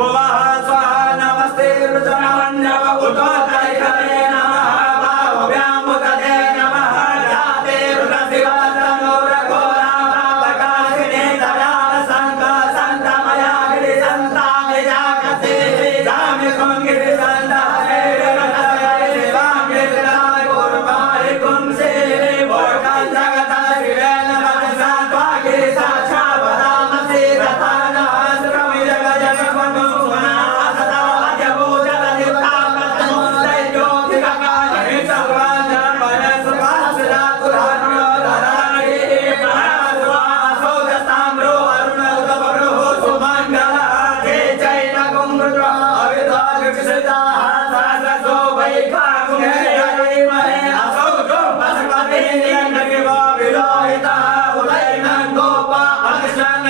भुवः स्वाहा नमस्ते रुद्रमण्डप उतोत्तरिहरे नमः बाहुभ्यामुदते नमः जाते रुद्रशिवातनोरघोराप्रकाशिने दयाल संक संतमया गिरिसन्तामिजाकते जामि कुङ्गिरि सन्तरे रतये शिवाङ्गिरिराय गुरुवारि कुंसे भोर्कं जगतः शिवेन मनसा त्वागिरि साक्षावदामसि रतानः श्रमि जगजगमनु सुमनासदा अद्यभूजलनियुक्तामस्तमुदैज्योतिककाले सर्वाञ्जनमनसुभासिदा कुरार्यो धराणि प्राणसुवासौजताम्रो अरुणोदवरुः सुमङ्गलः जय जय नकुम्रुद्र अविद्वादिक्षिताः सहस्रसो वैखाकुमे हरिमहे असौजो पशुपतिः निरङ्गगिवा विलोहितः उदयनं गोपा अकृष्णं